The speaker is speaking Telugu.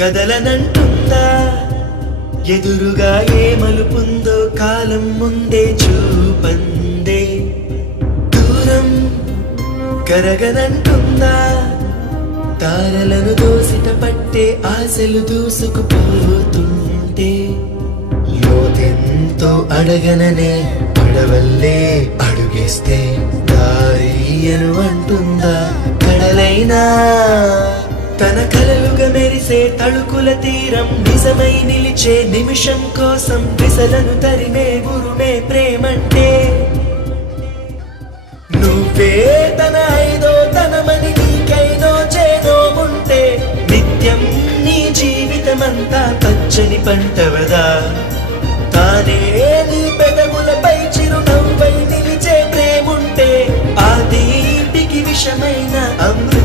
కదలనంటుందా ఎదురుగా ఏ మలుపుందో కాలం ముందే చూపందే దూరం కరగనంటుందా తారలను దోసిట పట్టే ఆశలు దూసుకుపోతుంటే లోతెంతో అడగననే పడవల్లే అడుగేస్తే దారి అను అంటుందా కడలైనా తన కలలుగా మెరిసే తళుకుల తీరం నిజమై నిలిచే నిమిషం కోసం విసలను తరిమే గురుమే ప్రేమంటే నువ్వే తన ఐదో తనమని నీకైనో చేదో ఉంటే నిత్యం నీ జీవితమంతా పచ్చని పంటవదా తానే నీ పెదవులపై చిరునవ్వై నిలిచే ప్రేముంటే ఆ తీపికి విషమైన అమృత